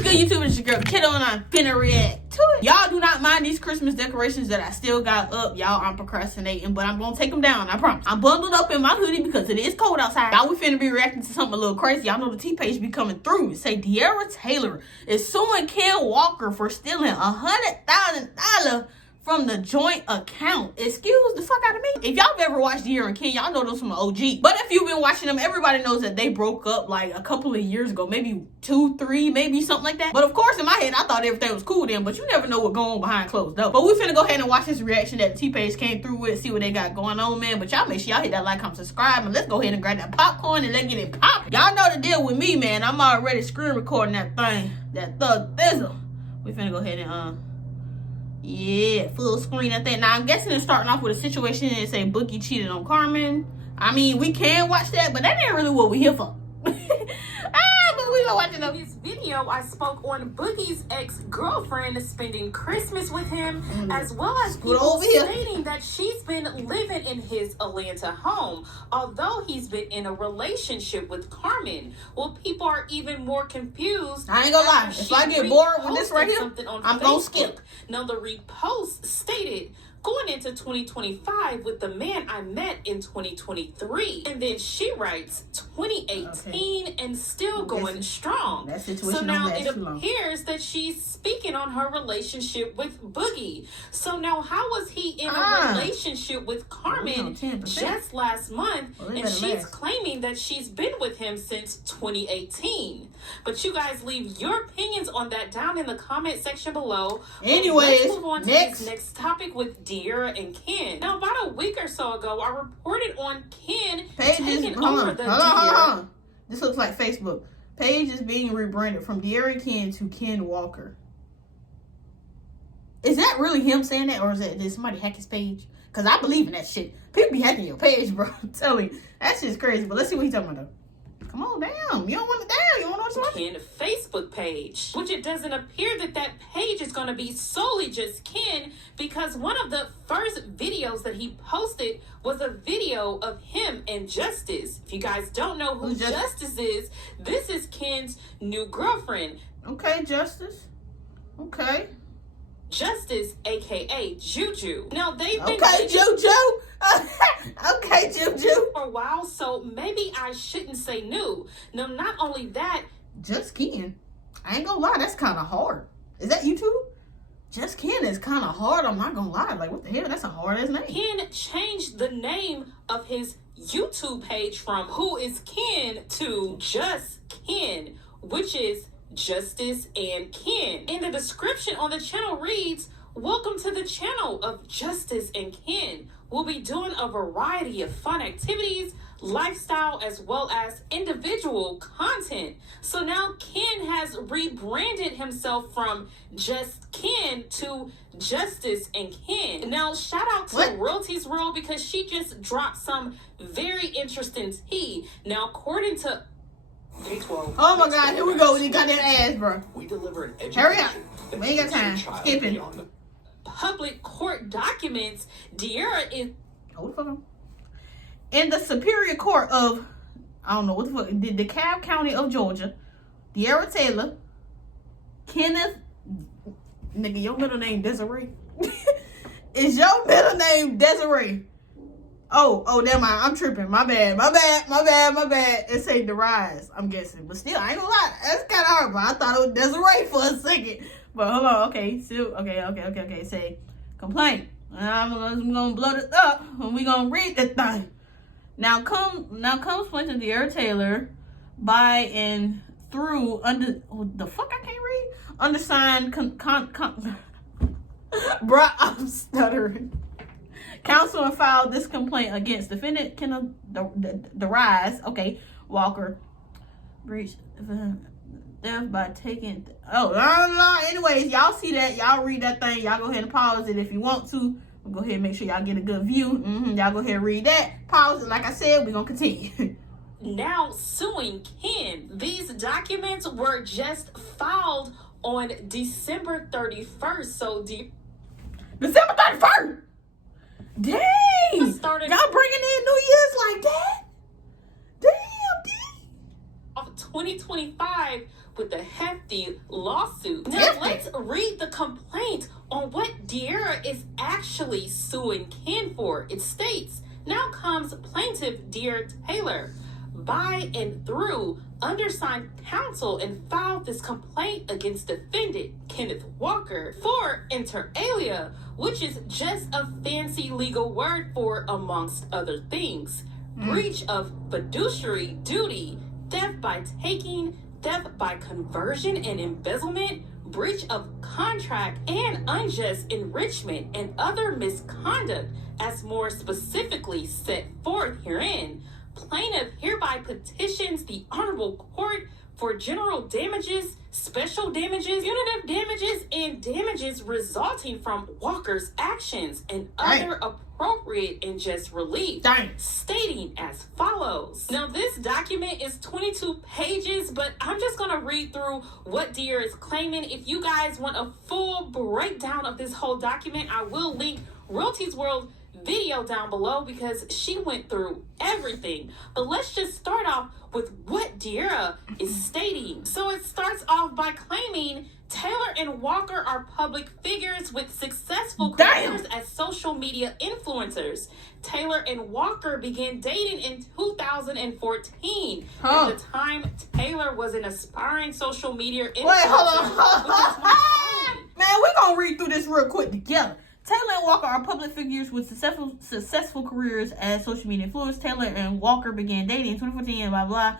What's good, YouTube? It's your girl Kiddo, and I'm finna react to it. Y'all do not mind these Christmas decorations that I still got up. Y'all, I'm procrastinating, but I'm gonna take them down, I promise. I'm bundled up in my hoodie because it is cold outside. Y'all, we finna be reacting to something a little crazy. Y'all know the T page be coming through. It say DEARRA Taylor is suing Ken Walker for stealing $100,000 from the joint account. Excuse the fuck out of me. If y'all have ever watched DEARRA and Ken, y'all know those from OG. But if you've been watching them, everybody knows that they broke up like a couple of years ago, maybe 2, 3, maybe something like that. But of course, in my head, I thought everything was cool then, but you never know what's going on behind closed doors. But we finna go ahead and watch this reaction that the T-Page came through with, see what they got going on, man. But y'all make sure y'all hit that like, comment, subscribe, and let's go ahead and grab that popcorn and let's get it popping. Y'all know the deal with me, man. I'm already screen recording that thing, that thug thizzle. We finna go ahead and, yeah, full screen that thing. Now, I'm guessing it's starting off with a situation and say Boogie cheated on Carmen. I mean, we can watch that, but that ain't really what we here for. But we gonna watch it though. In this video, I spoke on Boogie's ex-girlfriend spending Christmas with him, as well as people stating that she's been living in his Atlanta home, although he's been in a relationship with Carmen. Well, people are even more confused. I ain't gonna lie. If I get bored with this right here, I'm gonna skip. Now, the repost stated, going into 2025 with the man I met in 2023. And then she writes 2018 and still going strong. That situation so now it appears that she's speaking on her relationship with Boogie. So now how was he in a relationship with Carmen just last month? And she's claiming that she's been with him since 2018. But you guys leave your opinions on that down in the comment section below. Anyways, let's move on to this next topic with DEARRA and Ken. Now, about a week or so ago, I reported on Ken taking over the DEARRA. This looks like Facebook. Page is being rebranded from DEARRA and Ken to Ken Walker. Is that really him saying that, or is that did somebody hack his page? Because I believe in that shit. People be hacking your page, bro. I'm telling you. That shit's crazy. But let's see what he's talking about, though. Come on, damn. You don't want it down. You don't know what you're watching? Ken Facebook page, which it doesn't appear that that page is going to be solely just Ken, because one of the first videos that he posted was a video of him and Justice. If you guys don't know who Justice is, this is Ken's new girlfriend. Okay, Justice. Okay. Justice, aka Juju. Now they've been Juju. Okay, Juju. For a while, so maybe I shouldn't say new. No, not only that, Just Ken. I ain't gonna lie, that's kind of hard. Is that YouTube? Just Ken is kind of hard. I'm not gonna lie. Like, what the hell? That's a hard ass name. Ken changed the name of his YouTube page from Who is Ken to Just Ken, which is Justice and Ken. In the description on the channel reads, "Welcome to the channel of Justice and Ken. We'll be doing a variety of fun activities, lifestyle, as well as individual content." So now Ken has rebranded himself from Just Ken to Justice and Ken. Now, shout out to Royalties World, because she just dropped some very interesting tea. Now, according to K-12. Oh my God, here we go. You got that ass, bro. We deliver an education. Hurry up. We ain't got time. Skipping. Public court documents, DEARRA is... Hold the fuck on. In the Superior Court of, I don't know what the fuck, the DeKalb County of Georgia, DEARRA Taylor, Kenneth, nigga, your middle name Desiree. Is your middle name Desiree? Oh, never mind. I'm tripping. My bad. It say DEARRA, I'm guessing. But still, I ain't gonna lie. That's kind of hard, but I thought it was Desiree for a second. But hold on. Okay. Still, okay. Say, complaint. I'm gonna blow this up and we gonna read that thing. Now comes Clinton DEARRA Taylor by and through under the fuck I can't read. Undersigned bruh, I'm stuttering. Counsel and filed this complaint against defendant Kenneth DEARRA, Walker, breach death by taking. Anyways, y'all see that? Y'all read that thing. Y'all go ahead and pause it if you want to. We'll go ahead and make sure y'all get a good view. Y'all go ahead and read that. Pause it. Like I said, we're gonna continue. Now suing Ken. These documents were just filed on December 31st. So December 31st. Dang! Y'all bringing in New Year's like that? Damn, of 2025 with a hefty lawsuit. Now let's read the complaint on what DEARRA is actually suing Ken for. It states, now comes plaintiff Dear Taylor by and through undersigned counsel and filed this complaint against defendant Kenneth Walker for inter alia, which is just a fancy legal word for, amongst other things, breach of fiduciary duty, theft by taking, theft by conversion and embezzlement, breach of contract, and unjust enrichment and other misconduct as more specifically set forth herein. Plaintiff hereby petitions the Honorable Court for general damages, special damages, punitive damages, and damages resulting from Walker's actions and other appropriate and just relief, stating as follows. Now, this document is 22 pages, but I'm just going to read through what DEARRA is claiming. If you guys want a full breakdown of this whole document, I will link Realty's World video down below because she went through everything. But let's just start off with what DEARRA is stating. So it starts off by claiming Taylor and Walker are public figures with successful careers as social media influencers. Taylor and Walker began dating in 2014. At the time, Taylor was an aspiring social media influencer. Wait, hold on. Man, we're going to read through this real quick together. Taylor and Walker are public figures with successful careers as social media influencers. Taylor and Walker began dating in 2014 and blah, blah.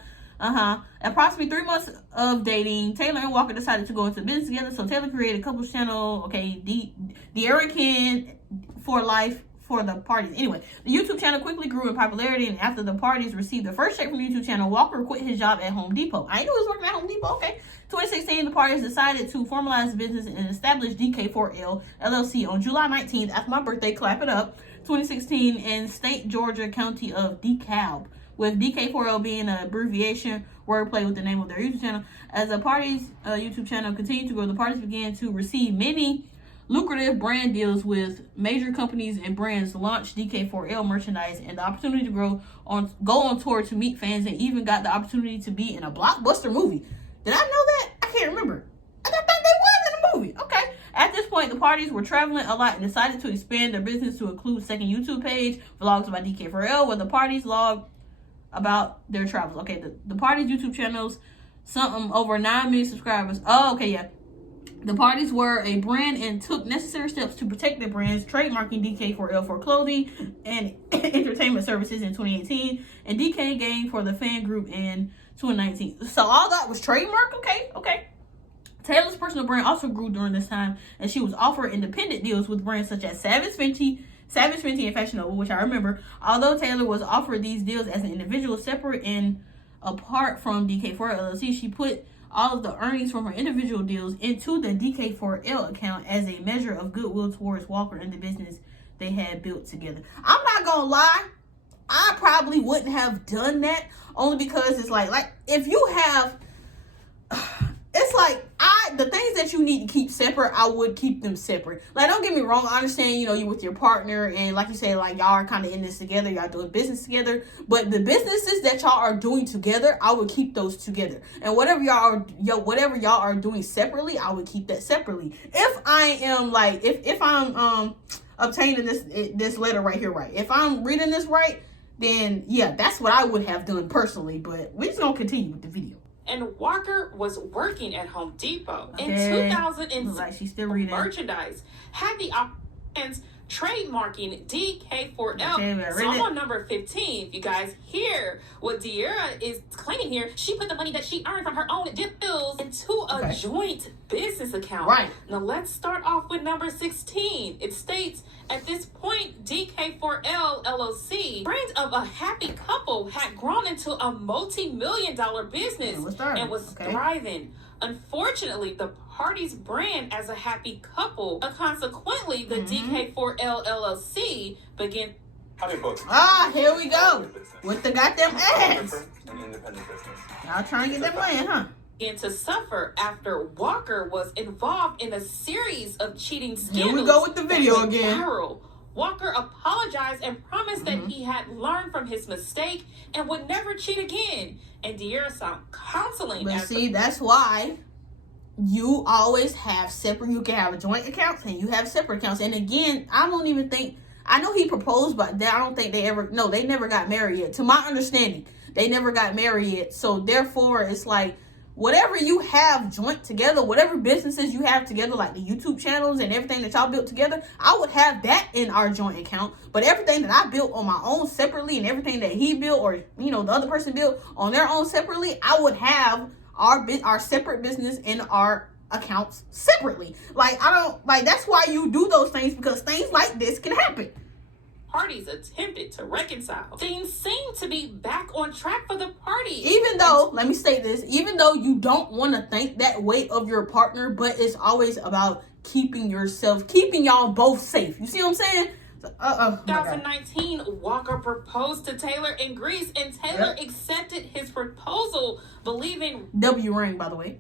Approximately 3 months of dating, Taylor and Walker decided to go into business together. So Taylor created a couples channel, DEARRA Ken for life for the parties. Anyway, the YouTube channel quickly grew in popularity, and after the parties received the first check from the YouTube channel, Walker quit his job at Home Depot. I knew he was working at Home Depot. Okay. 2016, the parties decided to formalize business and establish DK4L LLC on July 19th after my birthday. Clap it up. 2016 in state Georgia county of DeKalb, with DK4L being an abbreviation wordplay with the name of their YouTube channel. As the parties' YouTube channel continued to grow, the parties began to receive many lucrative brand deals with major companies and brands, launched DK4L merchandise, and the opportunity to go on tour to meet fans, and even got the opportunity to be in a blockbuster movie. Did I know that? I can't remember. I thought they was in the movie. Okay. At this point, the parties were traveling a lot and decided to expand their business to include second YouTube page, vlogs about DK4L, where the parties log about their travels. Okay, the parties' YouTube channels, something over 9 million subscribers. Oh, okay, yeah. The parties were a brand and took necessary steps to protect their brands, trademarking DK4L for clothing and entertainment services in 2018, and DK Gang for the fan group in 2019. So all that was trademarked. Okay. Taylor's personal brand also grew during this time, and she was offered independent deals with brands such as Savage Fenty and Fashion Nova, which I remember. Although Taylor was offered these deals as an individual, separate and apart from DK4L LLC, she put all of the earnings from her individual deals into the DK4L account as a measure of goodwill towards Walker and the business they had built together. I'm not gonna lie, I probably wouldn't have done that, only because it's like if you have, it's like the things that you need to keep separate, I would keep them separate. Like, don't get me wrong, I understand, you with your partner, and like you said, like, y'all are kind of in this together, y'all doing business together, but the businesses that y'all are doing together, I would keep those together. And whatever y'all are doing separately, I would keep that separately. If I am like, if I'm obtaining this letter right here, right, if I'm reading this right, then yeah, that's what I would have done personally. But we're just gonna continue with the video. And Walker was working at Home Depot. Okay. In 2006, like she's still reading. Merchandise had the options trademarking DK4L. Okay, so I'm on number 15. If you guys hear what DEARRA is claiming here, she put the money that she earned from her own deals into a joint business account. Right. Now let's start off with number 16. It states, at this point, DK4L LLC, brand of a happy couple, had grown into a multi-million-dollar business and was thriving. Unfortunately, the party's brand as a happy couple, and consequently, the DK4L LLC began. Here we go with the goddamn ads. Y'all trying to get that plan, huh? Began to suffer after Walker was involved in a series of cheating scandals. Here we go with the video again. Viral. Walker apologized and promised that he had learned from his mistake and would never cheat again. And DEARRA sought counseling. But see, that's why you always have separate. You can have a joint account and you have separate accounts. And again, I don't even think, I know he proposed, but I don't think they ever, no, they never got married yet. To my understanding, they never got married yet. So therefore, it's like, whatever you have joint together, whatever businesses you have together, like the YouTube channels and everything that y'all built together, I would have that in our joint account. But everything that I built on my own separately and everything that he built, or, you know, the other person built on their own separately, I would have our separate business in our accounts separately. Like, I don't, like, that's why you do those things, because things like this can happen. Parties attempted to reconcile. Things seem to be back on track for the parties. Even though, let me say this, even though you don't want to think that way of your partner, but it's always about keeping y'all both safe. You see what I'm saying? 2019, Walker proposed to Taylor in Greece, and Taylor accepted his proposal, believing W ring, by the way.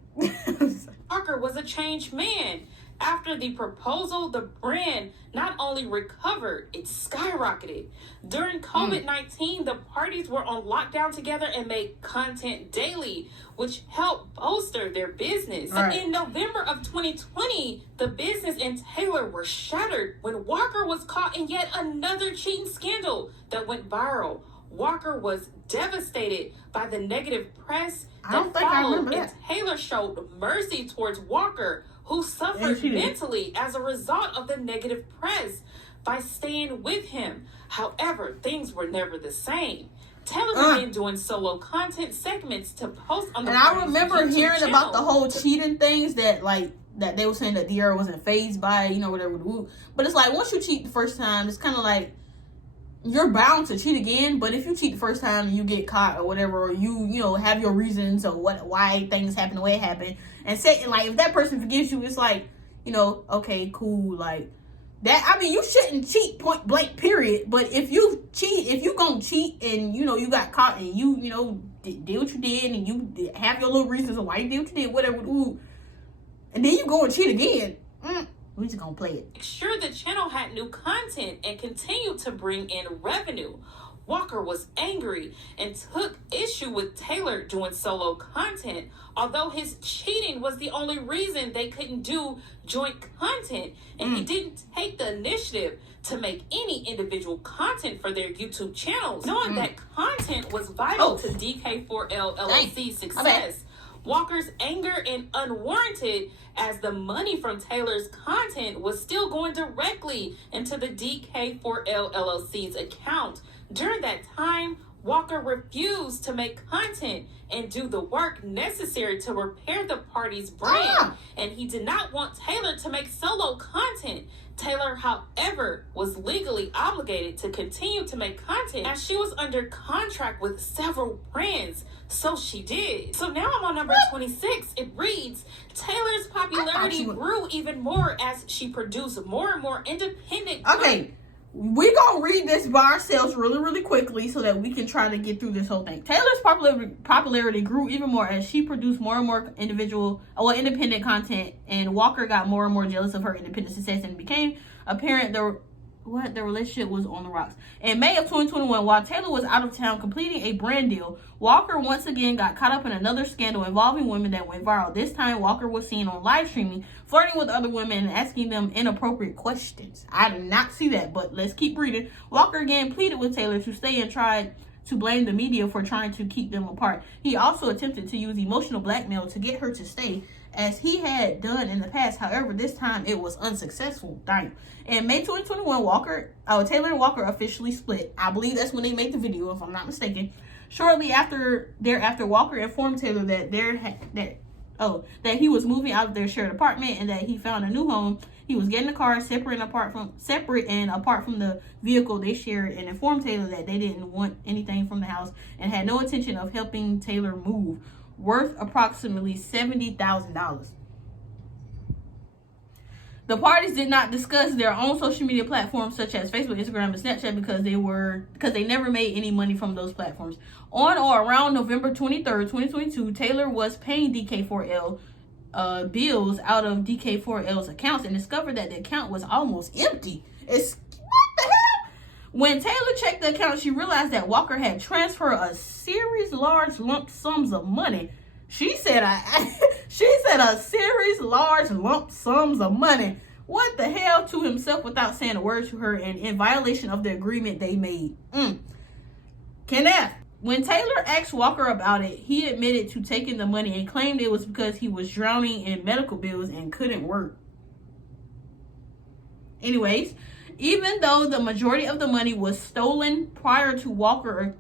Walker was a changed man. After the proposal, the brand not only recovered, it skyrocketed. During COVID-19, the parties were on lockdown together and made content daily, which helped bolster their business. Right. In November of 2020, the business and Taylor were shattered when Walker was caught in yet another cheating scandal that went viral. Walker was devastated by the negative press that followed, and Taylor showed mercy towards Walker, who suffered mentally as a result of the negative press, by staying with him. However, things were never the same. Taylor began doing solo content segments to post on the I remember hearing about the whole cheating things that they were saying that DEARRA wasn't fazed by it, you know, whatever. But it's like, once you cheat the first time, it's kind of like you're bound to cheat again. But if you cheat the first time and you get caught or whatever, or you know, have your reasons or why things happen the way it happened, and like, if that person forgives you, it's like, you know, okay, cool, like that. I mean, you shouldn't cheat, point blank, period. But if you gonna cheat and, you know, you got caught and you know, did what you did, and you have your little reasons of why you did what you did, whatever, and then you go and cheat again, we just gonna play it. Make sure the channel had new content and continued to bring in revenue. Walker was angry and took issue with Taylor doing solo content, although his cheating was the only reason they couldn't do joint content, and he didn't take the initiative to make any individual content for their YouTube channels, knowing that content was vital to DK4L LLC's success. Walker's anger and unwarranted, as the money from Taylor's content was still going directly into the DK4L LLC's account. During that time, Walker refused to make content and do the work necessary to repair the party's brand, and he did not want Taylor to make solo content. Taylor, however, was legally obligated to continue to make content as she was under contract with several brands, so she did. So now I'm on number 26. It reads, Taylor's popularity grew even more as she produced more and more independent. Okay, we're gonna read this by ourselves really quickly so that we can try to get through this whole thing. Taylor's popularity grew even more as she produced more and more independent content, and Walker got more and more jealous of her independent success, and it became apparent the relationship was on the rocks. In May of 2021, while Taylor was out of town completing a brand deal, Walker once again got caught up in another scandal involving women that went viral. This time, Walker was seen on live streaming, flirting with other women and asking them inappropriate questions. I did not see that, but let's keep reading. Walker again pleaded with Taylor to stay and tried to blame the media for trying to keep them apart. He also attempted to use emotional blackmail to get her to stay, as he had done in the past. However, this time it was unsuccessful. Damn. In May 2021, Taylor and Walker officially split. I believe that's when they made the video, if I'm not mistaken. Shortly thereafter, Walker informed Taylor that he was moving out of their shared apartment and that he found a new home. He was getting a car separate and apart from the vehicle they shared, and informed Taylor that they didn't want anything from the house and had no intention of helping Taylor move, worth approximately $70,000. The parties did not discuss their own social media platforms such as Facebook, Instagram, and Snapchat because they never made any money from those platforms. On or around November 23rd, 2022, Taylor was paying DK4L bills out of DK4L's accounts and discovered that the account was almost empty. What the When Taylor checked the account, she realized that Walker had transferred a series large lump sums of money. She said a series large lump sums of money. What the hell, to himself without saying a word to her, and in violation of the agreement they made. Kenneth. When Taylor asked Walker about it, he admitted to taking the money and claimed it was because he was drowning in medical bills and couldn't work. Anyways, even though the majority of the money was stolen prior to Walker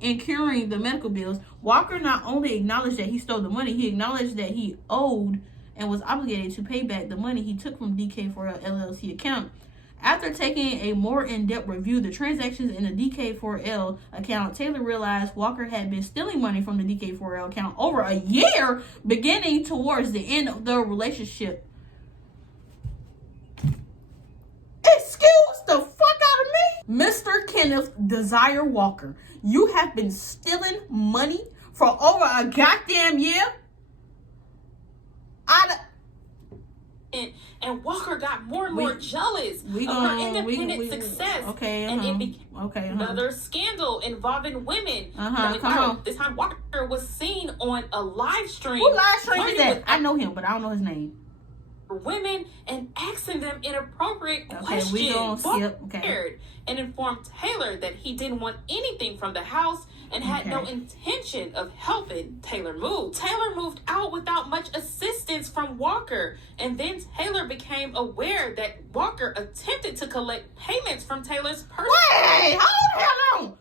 incurring the medical bills, Walker not only acknowledged that he stole the money, he acknowledged that he owed and was obligated to pay back the money he took from DK4L LLC account. After taking a more in-depth review of the transactions in the DK4L account, Taylor realized Walker had been stealing money from the DK4L account over a year, beginning towards the end of the relationship. Excuse the fuck out of me, Mr. Kenneth Desire Walker. You have been stealing money for over a goddamn year. And Walker got more and more jealous of her independent success. And it became another scandal involving women. This time Walker was seen on a live stream. Who live stream is that? I know him, but I don't know his name. Women and asking them inappropriate questions. We gonna skip. And informed Taylor that he didn't want anything from the house and had no intention of helping Taylor move. Taylor moved out without much assistance from Walker, and then Taylor became aware that Walker attempted to collect payments from Taylor's person. Wait, hold on.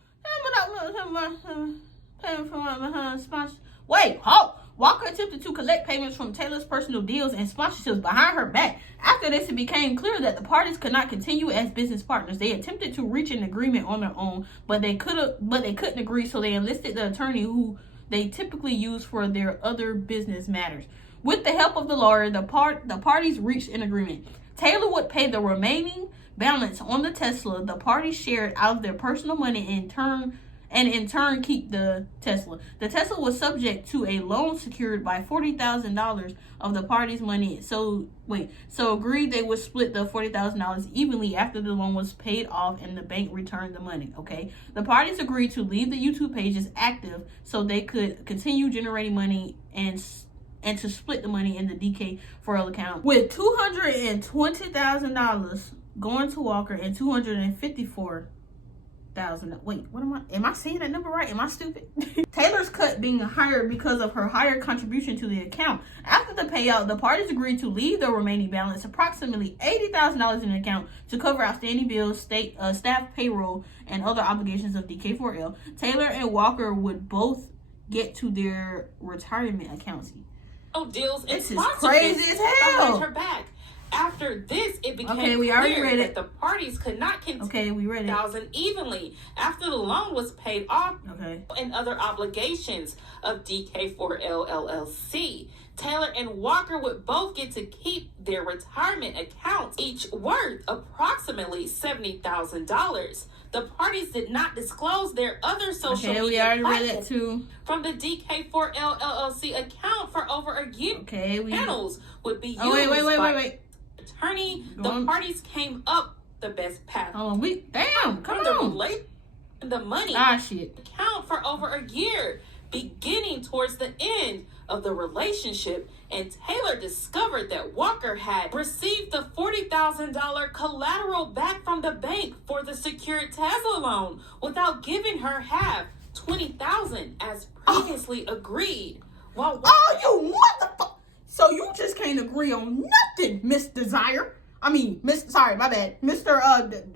Wait, hold. Walker attempted to collect payments from Taylor's personal deals and sponsorships behind her back. After this, it became clear that the parties could not continue as business partners. They attempted to reach an agreement on their own, but they couldn't agree, so they enlisted the attorney who they typically use for their other business matters. With the help of the lawyer, the parties reached an agreement. Taylor would pay the remaining balance on the Tesla the parties shared out of their personal money in turn keep the Tesla. The Tesla was subject to a loan secured by $40,000 of the parties' money. So agreed they would split the $40,000 evenly after the loan was paid off and the bank returned the money. The parties agreed to leave the YouTube pages active so they could continue generating money and to split the money in the DK4L account, with $220,000 going to Walker and $254,000. Wait, what am I saying that number right? Am I stupid? Taylor's cut being higher because of her higher contribution to the account. After the payout, the parties agreed to leave the remaining balance, approximately $80,000 in the account, to cover outstanding bills, staff payroll, and other obligations of DK4L. Taylor and Walker would both get to their retirement accounts. Deals and this is crazy as hell. Her back. After this, it became clear that the parties could not continue evenly after the loan was paid off and other obligations of DK4L LLC. Taylor and Walker would both get to keep their retirement accounts, each worth approximately $70,000. The parties did not disclose their other social media platforms from the DK4L LLC account for over a year. Channels would be used by attorney. The parties came up the best path. The money account for over a year, beginning towards the end of the relationship, and Taylor discovered that Walker had received the $40,000 collateral back from the bank for the secured Tesla loan without giving her half, $20,000, as previously agreed. You motherfucker! So you just can't agree on nothing, Miss Desire. Sorry, my bad. Mr.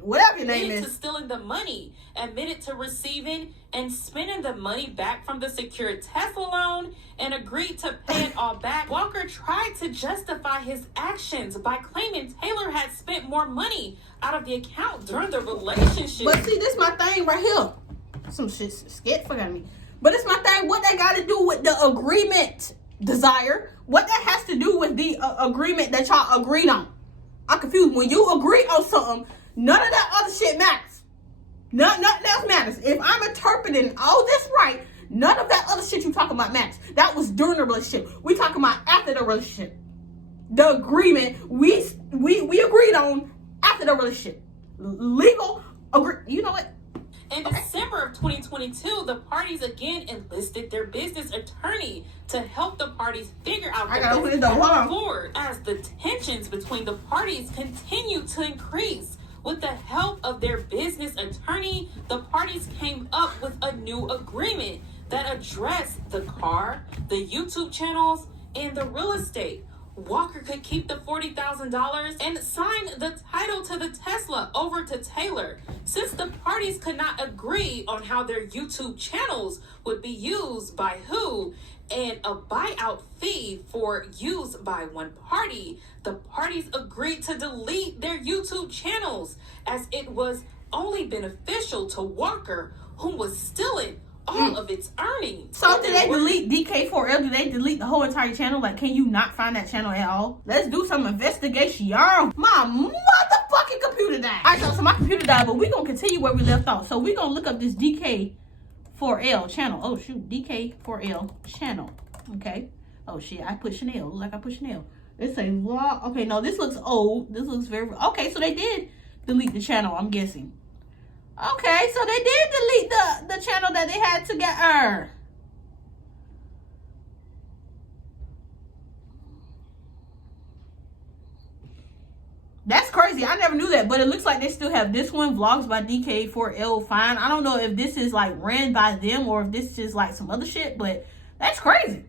Whatever your name is. To stealing the money, admitted to receiving and spending the money back from the secured Tesla loan, and agreed to pay it all back. Walker tried to justify his actions by claiming Taylor had spent more money out of the account during the relationship. But see, this my thing right here. Some shit scared fuck out of me. But it's my thing. What that got to do with the agreement, Desire? What that has to do with the agreement that y'all agreed on? I'm confused. When you agree on something, none of that other shit matters. Nothing else matters. If I'm interpreting all this right, none of that other shit you talking about matters. That was during the relationship. We talking about after the relationship. The agreement we agreed on after the relationship. Legal Agree. You know what? In December of 2022, the parties again enlisted their business attorney to help the parties figure out I their gotta open business the door. Hold on. forward as the tensions between the parties continued to increase. With the help of their business attorney, the parties came up with a new agreement that addressed the car, the YouTube channels, and the real estate. Walker could keep the $40,000 and sign the title to the Tesla over to Taylor. Since the parties could not agree on how their YouTube channels would be used by who and a buyout fee for use by one party, the parties agreed to delete their YouTube channels as it was only beneficial to Walker, who was stealing all of its earnings. So did they delete DK4L? Did they delete the whole entire channel? Like, can you not find that channel at all? Let's do some investigation, y'all. My motherfucking computer died. All right, so my computer died, but we're going to continue where we left off. So we're going to look up this DK4L channel. Oh, shoot. DK4L channel. Okay. Oh, shit. I put Chanel. Look like I put Chanel. It's a vlog. Okay, no, this looks old. This looks very... Okay, so they did delete the channel, I'm guessing. Okay, so they did delete the channel that they had together. That's crazy. I never knew that, but it looks like they still have this one, Vlogs by DK4L Fine. I don't know if this is like ran by them or if this is like some other shit, but that's crazy.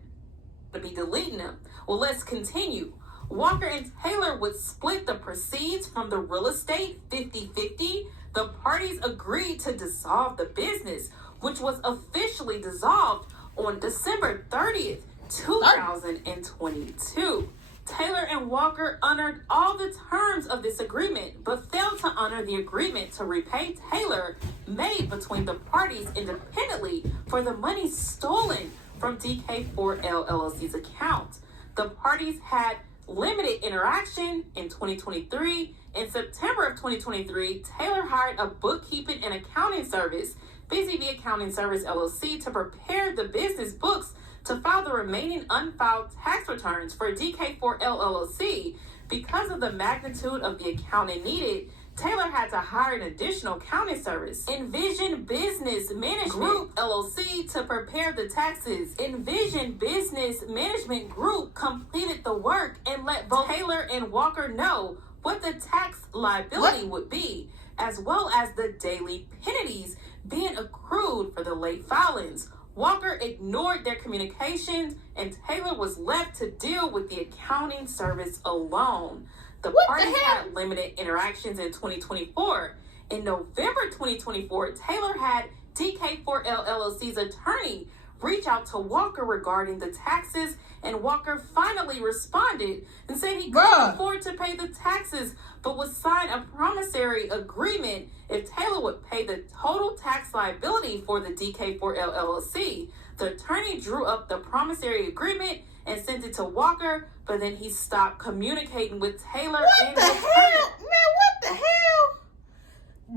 To be deleting them. Well, let's continue. Walker and Taylor would split the proceeds from the real estate 50-50. The parties agreed to dissolve the business, which was officially dissolved on December 30th, 2022. Taylor and Walker honored all the terms of this agreement, but failed to honor the agreement to repay Taylor made between the parties independently for the money stolen from DK4L LLC's account. The parties had limited interaction in 2023. In September of 2023, Taylor hired a bookkeeping and accounting service, BZB Accounting Service LLC, to prepare the business books to file the remaining unfiled tax returns for DK4L LLC. Because of the magnitude of the accounting needed, Taylor had to hire an additional accounting service, Envision Business Management Group LLC, to prepare the taxes. Envision Business Management Group completed the work and let both Taylor and Walker know what the tax liability would be, as well as the daily penalties being accrued for the late filings. Walker ignored their communications, and Taylor was left to deal with the accounting service alone. The parties had limited interactions in 2024. In November 2024, Taylor had DK4L LLC's attorney reach out to Walker regarding the taxes, and Walker finally responded and said he couldn't afford to pay the taxes, but would sign a promissory agreement if Taylor would pay the total tax liability for the DK4L LLC. The attorney drew up the promissory agreement and sent it to Walker, but then he stopped communicating with Taylor. What the hell? Man, what the hell?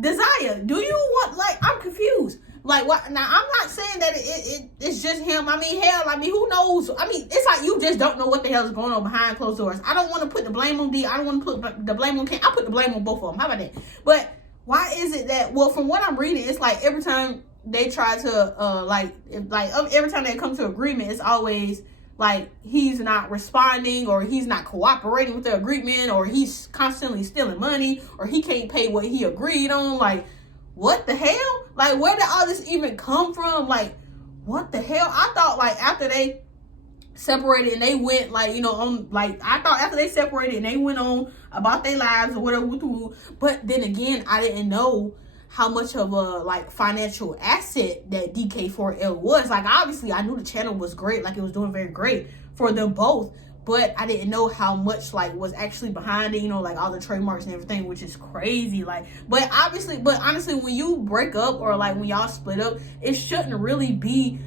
Desire, do you want, like, I'm confused. Like, what? Now, I'm not saying that it's just him. I mean, hell, who knows? I mean, it's like you just don't know what the hell is going on behind closed doors. I don't want to put the blame on D. I don't want to put the blame on Ken. I put the blame on both of them. How about that? But why is it that, well, from what I'm reading, it's like every time they try to, every time they come to agreement, it's always like he's not responding, or he's not cooperating with the agreement, or he's constantly stealing money, or he can't pay what he agreed on. Like, what the hell? Like, where did all this even come from? Like, what the hell? I thought, like, after they separated and they went, like, you know, on, like, I thought after they separated and they went on about their lives or whatever, but then again, I didn't know how much of a, like, financial asset that DK4L was. Like, obviously, I knew the channel was great, like, it was doing very great for them both, but I didn't know how much, like, was actually behind it, you know, like, all the trademarks and everything, which is crazy. Like, but honestly, when you break up, or, like, when y'all split up, it shouldn't really be,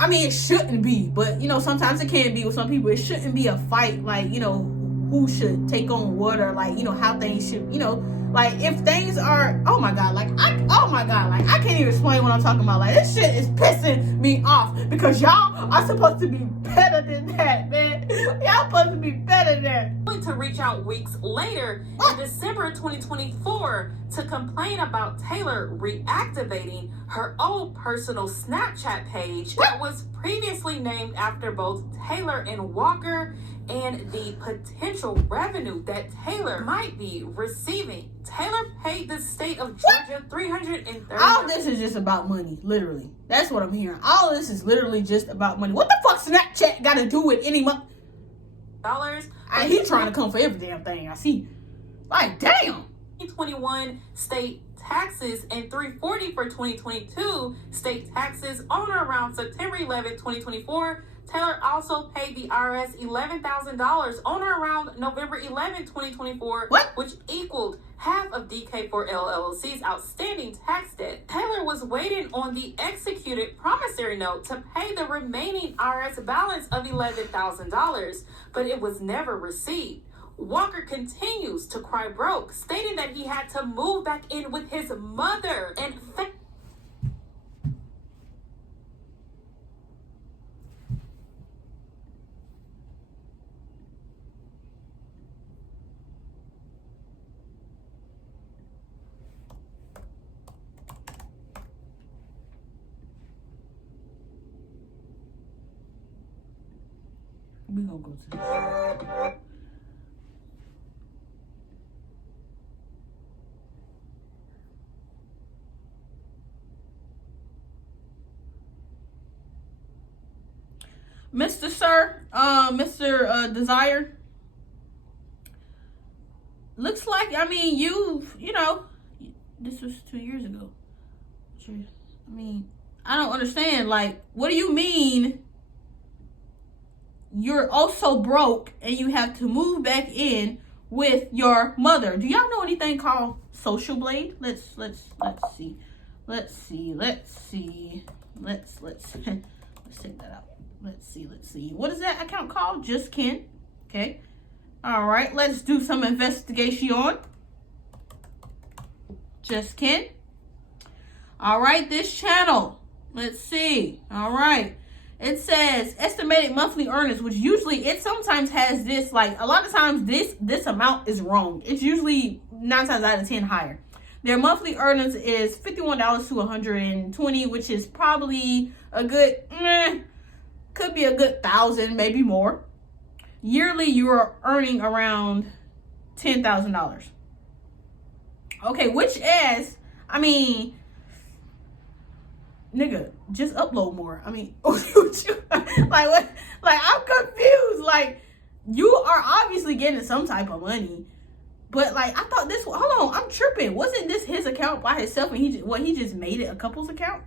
I mean, it shouldn't be, but, you know, sometimes it can be with some people. It shouldn't be a fight, like, you know, who should take on what, or, like, you know, how things should, you know, like, if things are, oh my God, I can't even explain what I'm talking about. Like, this shit is pissing me off, because y'all are supposed to be better than that, man. Y'all supposed to be better than that. Going to reach out weeks later in December 2024 to complain about Taylor reactivating her old personal Snapchat page that was previously named after both Taylor and Walker, and the potential revenue that Taylor might be receiving. Taylor paid the state of Georgia $330. All this is just about money, literally. That's what I'm hearing. All this is literally just about money. What the fuck Snapchat got to do with any money? He trying to come for every damn thing I see. Like, damn. 2021 state taxes and $340 for 2022 state taxes on or around September 11, 2024. Taylor also paid the IRS $11,000 on or around November 11, 2024, which equaled half of DK4 LLC's outstanding tax debt. Taylor was waiting on the executed promissory note to pay the remaining IRS balance of $11,000, but it was never received. Walker continues to cry broke, stating that he had to move back in with his mother and we gonna go to this. Mr. Sir, Mr. Desire. Looks like, I mean, you know, this was 2 years ago. I mean, I don't understand. Like, what do you mean you're also broke and you have to move back in with your mother? Do y'all know anything called Social Blade? Let's see. Let's take that out. Let's see. What is that account called? Just Ken. Okay. All right. Let's do some investigation. Just Ken. All right. This channel. Let's see. All right. It says estimated monthly earnings, which usually it sometimes has this, like a lot of times this amount is wrong. It's usually 9 times out of 10 higher. Their monthly earnings is $51 to $120, which is probably a good, could be a good 1,000, maybe more. Yearly, you are earning around $10,000. Okay, which is, I mean, nigga, just upload more. I mean, like what? Like, I'm confused. Like, you are obviously getting some type of money, but like, I thought this. Hold on, I'm tripping. Wasn't this his account by himself, and he just made it a couple's account?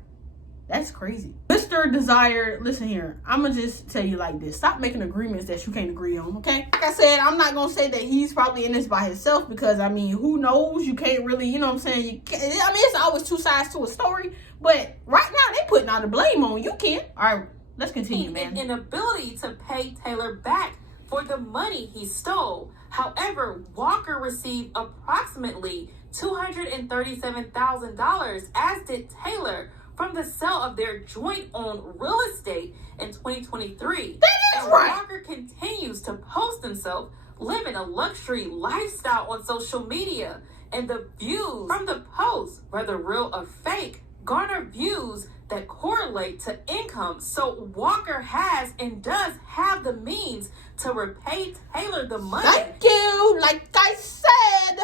That's crazy. Mr. Desire, listen here. I'm gonna just tell you like this. Stop making agreements that you can't agree on, okay? Like I said, I'm not gonna say that he's probably in this by himself, because I mean, who knows? You can't really, you know what I'm saying? I mean, it's always two sides to a story, but right now they putting all the blame on you, Ken. All right, let's continue, man. An inability to pay Taylor back for the money he stole. However, Walker received approximately $237,000, as did Taylor, from the sale of their joint-owned real estate in 2023. That is right. Walker continues to post himself living a luxury lifestyle on social media, and the views from the post, whether real or fake, garner views that correlate to income. So Walker has and does have the means to repay Taylor the money. Thank you. Like I said.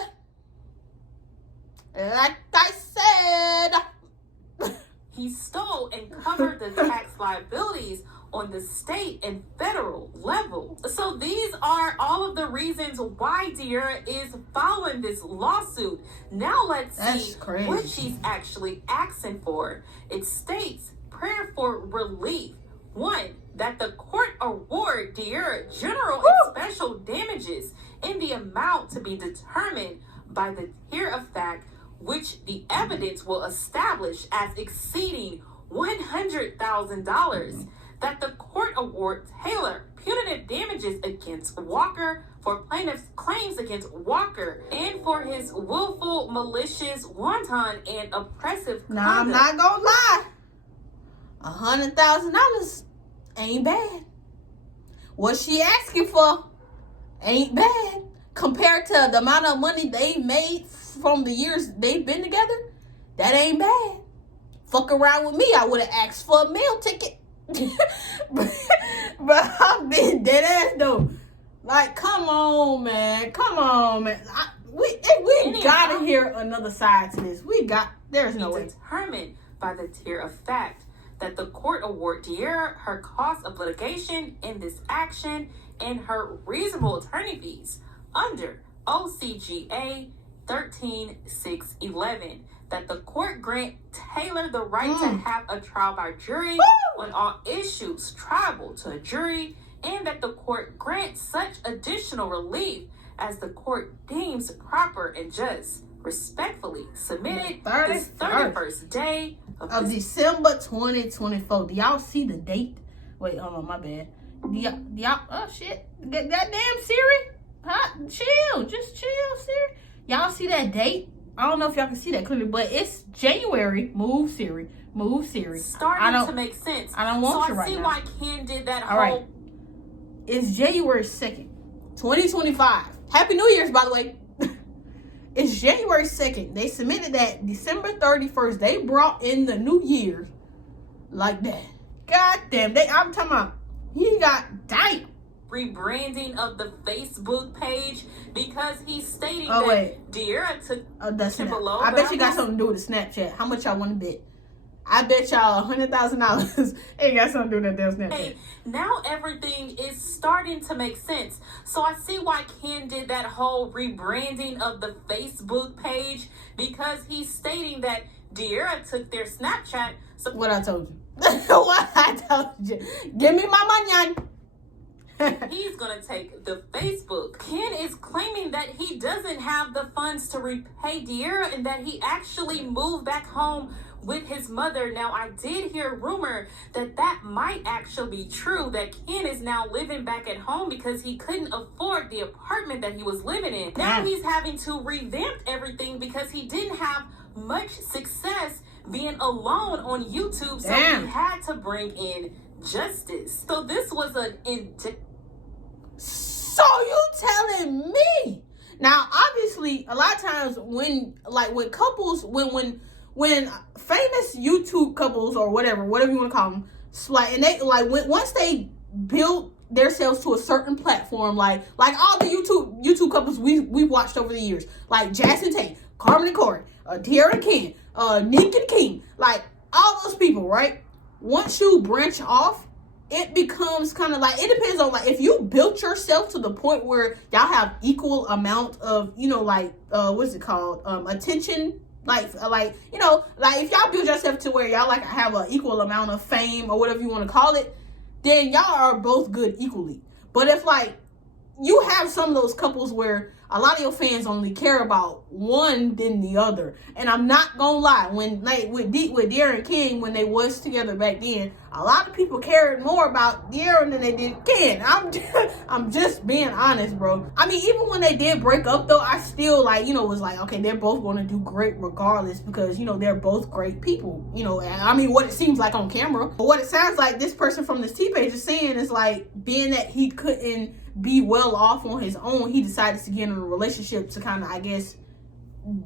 He stole and covered the tax liabilities on the state and federal level. So these are all of the reasons why DEARRA is filing this lawsuit. Now let's see what she's actually asking for. It states prayer for relief. 1, that the court award DEARRA general and special damages in the amount to be determined by the tier of fact, which the evidence will establish as exceeding $100,000. That the court award Taylor punitive damages against Walker for plaintiff's claims against Walker and for his willful, malicious, wanton, and oppressive conduct. Now, I'm not gonna lie. $100,000 ain't bad. what she asking for ain't bad compared to the amount of money they made from the years they've been together. That ain't bad. Fuck around with me, I would have asked for a meal ticket. but I'm being dead ass though. Like, come on, man. We gotta hear another side to this. There's no way. Determined by the tier of fact that the court award DEARRA her cost of litigation in this action and her reasonable attorney fees under OCGA 13611. That the court grant Taylor the right to have a trial by jury on all issues triable to a jury, and that the court grant such additional relief as the court deems proper and just. Respectfully submitted this 31st day of December 2024. Do y'all see the date? Wait, hold on, my bad. Do y'all oh shit. Goddamn Siri. Chill. Just chill, Siri. Y'all see that date? I don't know if y'all can see that clearly, but it's January. Move Siri. Starting to make sense. I don't want you right now. So I see why Ken did that All right. It's January 2nd, 2025. Happy New Year's, by the way. It's January 2nd. They submitted that December 31st. They brought in the New Year like that. God damn. I'm talking about, he got damn. Rebranding of the Facebook page because he's stating that DEARRA took below. I bet you got something to do with the Snapchat. How much y'all want to bet? I bet y'all $100,000 ain't got something to do with that damn Snapchat. Hey, now everything is starting to make sense. So I see why Ken did that whole rebranding of the Facebook page because he's stating that DEARRA took their Snapchat. So what I told you. What I told you. Give me my money. He's gonna take the Facebook. Ken is claiming that he doesn't have the funds to repay DEARRA and that he actually moved back home with his mother. Now, I did hear a rumor that might actually be true, that Ken is now living back at home because he couldn't afford the apartment that he was living in. Now he's having to revamp everything because he didn't have much success being alone on YouTube, so he had to bring in justice. So this was So you telling me? Now, obviously, a lot of times when couples, when famous YouTube couples or whatever you want to call them, and they once they build themselves to a certain platform, like all the YouTube couples we've watched over the years, like Jazz and Tate, Carmen and Corey, DEARRA and Ken, Nick and King, like all those people, right? Once you branch off, it becomes kind of like, it depends on, like, if you built yourself to the point where y'all have equal amount of, what's it called, attention, like if y'all build yourself to where y'all have an equal amount of fame or whatever you want to call it, then y'all are both good equally. But if you have some of those couples where a lot of your fans only care about one than the other, and I'm not gonna lie, when with DEARRA and Ken, when they was together back then, a lot of people cared more about DEARRA than they did Ken. I'm just being honest, bro. I mean, even when they did break up though, I still was like, okay, they're both gonna do great regardless because they're both great people. I mean, what it seems like on camera, but what it sounds like this person from this T page is saying is being that he couldn't be well off on his own, he decided to get in a relationship to kind of, I guess,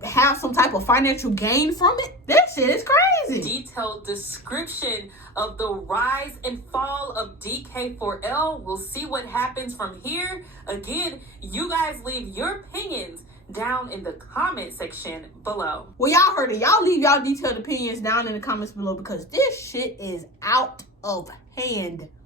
have some type of financial gain from it. That shit is crazy. Detailed description of the rise and fall of DK4L. We'll see what happens from here. Again, you guys leave your opinions down in the comment section below. Well, y'all heard it. Y'all leave y'all detailed opinions down in the comments below because this shit is out of hand.